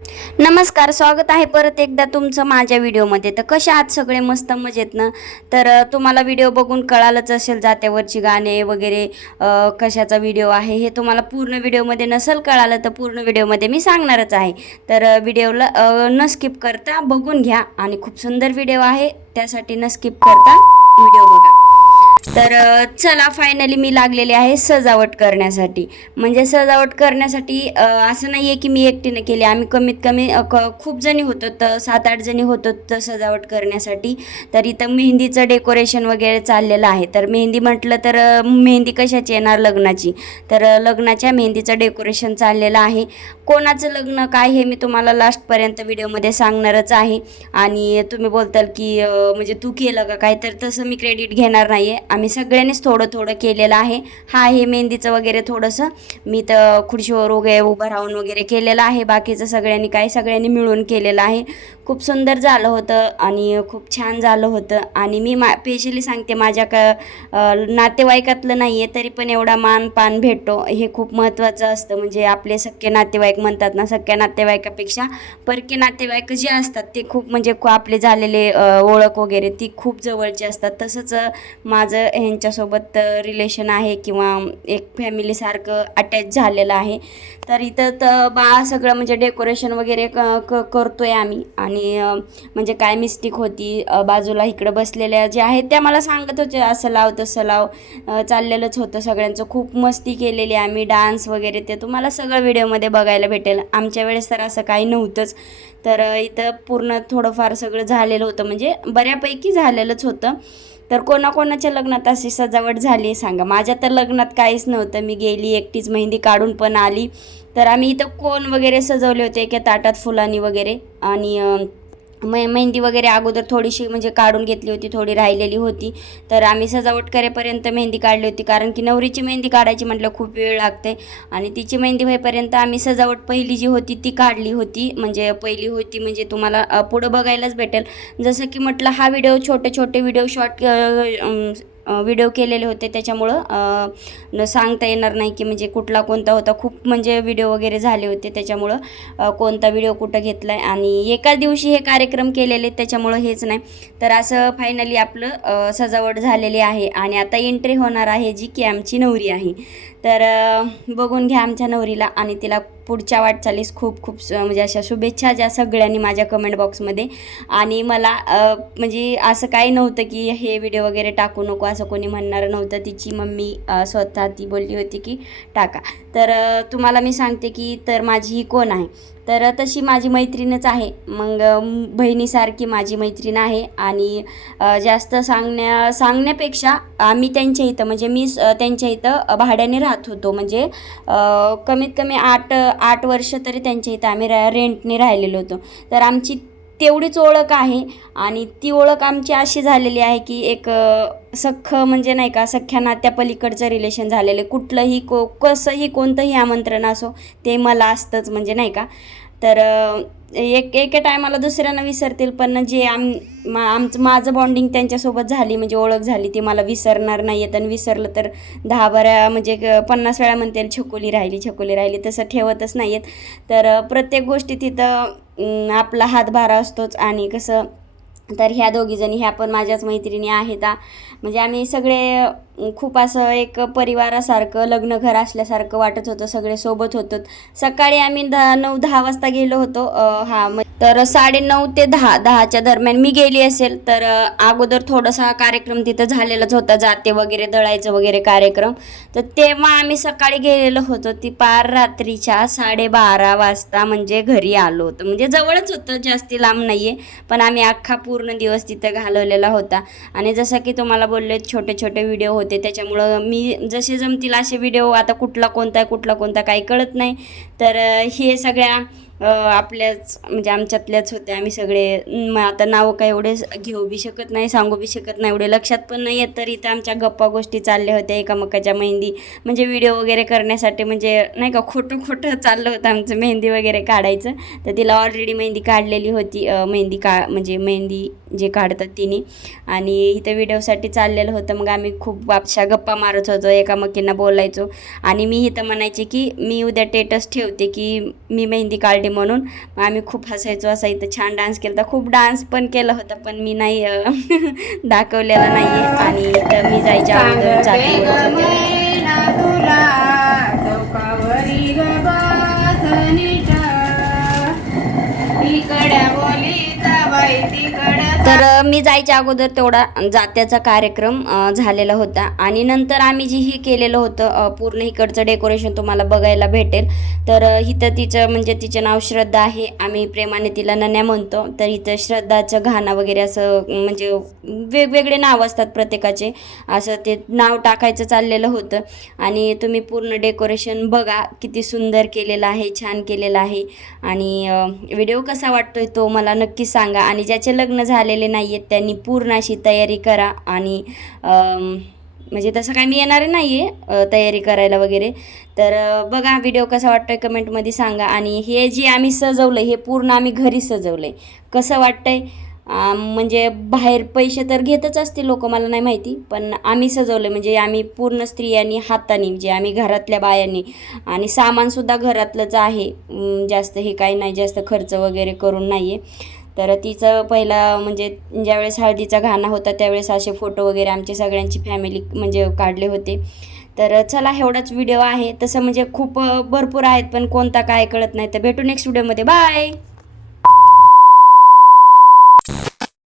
नमस्कार, स्वागत आहे परत एकदा तुमचं माझ्या व्हिडिओमध्ये. तर कशा आहात सगळे? मस्त मजेत ना? तर तुम्हाला व्हिडिओ बघून कळालंच असेल जात्यावरची गाणे वगैरे कशाचा व्हिडिओ आहे हे. तुम्हाला पूर्ण व्हिडिओमध्ये नसेल कळालं तर पूर्ण व्हिडिओमध्ये मी सांगणारच आहे. तर व्हिडिओला न स्किप करता बघून घ्या आणि खूप सुंदर व्हिडिओ आहे, त्यासाठी न स्किप करता व्हिडिओ बघा. तर चला, फायनली मी लागलेले आहे सजावट करण्यासाठी. म्हणजे सजावट करण्यासाठी असं नाही आहे की मी एकटीने केली. आम्ही कमीत कमी खूप जणी होतो, तर 7-8 जणी होतो तर सजावट करण्यासाठी. तर इथं मेहंदीचं डेकोरेशन वगैरे चाललेलं आहे. तर मेहंदी म्हटलं तर मेहंदी कशाची येणार? लग्नाची. तर लग्नाच्या मेहंदीचं डेकोरेशन चाललेलं आहे. कोणाचं लग्न काय हे मी तुम्हाला लास्टपर्यंत व्हिडिओमध्ये सांगणारच आहे. आणि तुम्ही बोलताल की म्हणजे तू केलं का काय? तर तसं मी क्रेडिट घेणार नाही आहे. आम्ही सगळ्यांनीच थोडं थोडं केलेलं आहे. हे मेहंदीचं वगैरे थोडंसं मी तर खुर्चीवर वगैरे उभं राहून वगैरे केलेलं आहे. बाकीचं सगळ्यांनी मिळून केलेलं आहे. खूप सुंदर झालं होतं आणि खूप छान झालं होतं. आणि मी स्पेशली सांगते, माझ्या नातेवाईकातलं नाही आहे तरी पण एवढा मान पान भेटतो हे खूप महत्त्वाचं असतं. म्हणजे आपले सख्खे नातेवाईक म्हणतात ना, सख्या नातेवाईकापेक्षा परके नातेवाईक जे असतात ते खूप म्हणजे आपले झालेले ओळख वगैरे ती खूप जवळची असतात. तसंच माझं ह्यांच्यासोबत रिलेशन आहे किंवा एक फॅमिलीसारखं अटॅच झालेलं आहे. तर इथं तर सगळं म्हणजे डेकोरेशन वगैरे करतोय आम्ही. आणि म्हणजे काय मिस्टेक होती, बाजूला इकडं बसलेल्या जे आहेत त्या मला सांगत होते असं लाव तसं लाव, चाललेलंच होतं सगळ्यांचं. खूप मस्ती केलेली आम्ही, डान्स वगैरे ते तुम्हाला सगळं व्हिडिओमध्ये बघायला भेटेल. आमच्या वेळेस तर असं काही नव्हतंच. तर इथं पूर्ण थोडंफार सगळं झालेलं होतं, म्हणजे बऱ्यापैकी झालेलंच होतं. तर कोणाकोणाच्या लग्नात अशी सजावट झाली सांगा? माझ्या तर लग्नात काहीच नव्हतं. मी गेली एकटीच, मेहंदी काढून पण आली. तर आम्ही इथं कोण वगैरे सजवले होते एका ताटात फुलांनी वगैरे. आणि मेहंदी वगैरे अगोदर थोडीशी म्हणजे काढून घेतली होती, थोडी राहिलेली होती. तर आम्ही सजावट करेपर्यंत मेहंदी काढली होती, कारण की नवरीची मेहंदी काढायची म्हटलं खूप वेळ लागते. आणि तिची मेहंदी होईपर्यंत आम्ही सजावट पहिली जी होती ती काढली होती. म्हणजे पहिली होती म्हणजे तुम्हाला पुढं बघायलाच भेटेल. जसं की म्हटलं, हा व्हिडिओ छोटे छोटे व्हिडिओ शॉर्ट व्हिडिओ केलेले होते, त्याच्यामुळं न सांगता येणार नाही की म्हणजे कुठला कोणता होता. खूप म्हणजे व्हिडिओ वगैरे झाले होते, त्याच्यामुळं कोणता व्हिडिओ कुठं घेतला आहे. आणि एकाच दिवशी हे कार्यक्रम केलेले, त्याच्यामुळं हेच नाही. तर असं फायनली आपलं सजावट झालेली आहे. आणि आता एंट्री होणार आहे जी की आमची नवरी आहे. तर बघून घ्या आमच्या नवरीला आणि तिला पुढच्या वाटचालीस खूप खूप म्हणजे अशा शुभेच्छा ज्या सगळ्यांनी माझ्या कमेंट बॉक्समध्ये. आणि मला म्हणजे असं काही नव्हतं की हे व्हिडिओ वगैरे टाकू नको, असं कोणी म्हणणार नव्हतं. तिची मम्मी स्वतः ती बोलली होती की टाका. तर तुम्हाला मी सांगते की तर माझी ही कोण आहे? तर तशी माझी मैत्रीणच आहे. मग बहिणीसारखी माझी मैत्रीण आहे. आणि जास्त सांगण्यापेक्षा आम्ही त्यांच्या इथं म्हणजे मी त्यांच्या इथं भाड्याने राहत होतो. म्हणजे कमीत कमी 8 वर्ष तरी त्यांच्या इथं आम्ही रेंटने राहिलेलो होतो. तर आमची तेवढीच ओळख आहे. आणि ती ओळख आमची अशी झालेली आहे की एक सख्खं म्हणजे नाही का, सख्ख्या नात्यापलीकडचं रिलेशन झालेलं. कुठलंही कसंही कोणतंही आमंत्रण असो ते मला असतंच, म्हणजे नाही का. तर एके टायमाला दुसऱ्यांना विसरतील, पण जे माझं बॉन्डिंग त्यांच्यासोबत झाली म्हणजे ओळख झाली ती मला विसरणार नाही आहेत. आणि विसरलं तर 10-12 म्हणजे 50 वेळा म्हणते छकुली राहिली, तसं ठेवतच नाही आहेत. तर प्रत्येक गोष्टी तिथं आपला हातभार असतोच. आणि कसं, तर ह्या दोघीजणी ह्या पण माझ्याच मैत्रिणी आहेत. म्हणजे आम्ही सगळे खूप असं एक परिवारासारखं, लग्नघर असल्यासारखं वाटत होतं. सगळे सोबत होतो. सकाळी आम्ही 9-10 वाजता गेलो होतो. तर 9:30 ते 10च्या दरम्यान मी गेली असेल. तर अगोदर थोडासा कार्यक्रम तिथं झालेलाच होता, जाते वगैरे दळायचं वगैरे कार्यक्रम. तर तेव्हा आम्ही सकाळी गेलेलो होतो, ती पार रात्रीच्या 12:30 वाजता म्हणजे घरी आलो होतो. म्हणजे जवळच होतं, जास्ती लांब नाही आहे, पण आम्ही अख्खा पूर्ण दिवस तिथं घालवलेला होता. आणि जसं की तुम्हाला बोलले, छोटे छोटे व्हिडिओ होते, त्याच्यामुळं मी जसे जमतील असे व्हिडिओ, आता कुठला कोणता काही कळत नाही. तर हे सगळ्या आपल्याच म्हणजे आमच्यातल्याच होत्या. आम्ही सगळे आता नावं काय एवढे घेऊ बी शकत नाही, सांगू बी शकत नाही, एवढे लक्षात पण नाही आहेत. तर इथं आमच्या गप्पा गोष्टी चालल्या होत्या एकामेकाच्या मेहंदी म्हणजे व्हिडिओ वगैरे करण्यासाठी, म्हणजे नाही का खोटं खोटं चाललं होतं आमचं मेहंदी वगैरे काढायचं. तर तिला ऑलरेडी मेहंदी काढलेली होती, म्हणजे मेहंदी जे काढतात तिने. आणि इथं व्हिडिओसाठी चाललेलं होतं. मग आम्ही खूप वापशा गप्पा मारत होतो, एकामेकींना बोलायचो. आणि मी इथं म्हणायचे की मी उद्या टेटस ठेवते की मी मेहंदी काढली बर्थडे म्हणून. मग आम्ही खूप हसायचो, असा इथं छान डान्स केला होता. खूप डान्स पण केला होता, पण मी नाही दाखवलेला नाही आहे. आणि इथं मी जायच्या अगोदर जाते तर मी जायच्या अगोदर तेवढा जात्याचा कार्यक्रम झालेला होता. आणि नंतर आम्ही जी ही केलेलं होतं पूर्ण इकडचं डेकोरेशन तुम्हाला बघायला भेटेल. तर इथं तिचं म्हणजे तिचं नाव श्रद्धा आहे, आम्ही प्रेमाने तिला नन्या म्हणतो. तर इथं श्रद्धाचं घाणं वगैरे असं म्हणजे वेगवेगळे नाव असतात प्रत्येकाचे, असं ते नाव टाकायचं चाललेलं होतं. आणि तुम्ही पूर्ण डेकोरेशन बघा, किती सुंदर केलेलं आहे, छान केलेलं आहे. आणि व्हिडिओ कसा वाटतोय तो मला नक्की सांगा. आणि ज्याचे लग्न झालेले नाही आहेत त्यांनी पूर्ण अशी तयारी करा. आणि म्हणजे तसं काय मी येणार नाही आहे तयारी करायला वगैरे. तर बघा व्हिडिओ कसा वाटतोय कमेंटमध्ये सांगा. आणि हे जे आम्ही सजवलं हे पूर्ण आम्ही घरी सजवलं आहे. कसं वाटतंय म्हणजे बाहेर पैसे तर घेतच असतील लोक, मला नाही माहिती, पण आम्ही सजवलं म्हणजे आम्ही पूर्ण स्त्रियांनी हाताने, म्हणजे आम्ही घरातल्या बायांनी. आणि सामानसुद्धा घरातलंच आहे, जास्त हे काही नाही, जास्त खर्च वगैरे करून नाही आहे. तर तिचं पहिला म्हणजे ज्यावेळेस हळदीचा घाणा होता त्यावेळेस असे फोटो वगैरे आमचे सगळ्यांची फॅमिली म्हणजे काढले होते. तर चला एवढाच व्हिडिओ आहे, तसं म्हणजे खूप भरपूर आहेत पण कोणता काय कळत नाही. तर भेटू नेक्स्ट व्हिडिओमध्ये. बाय.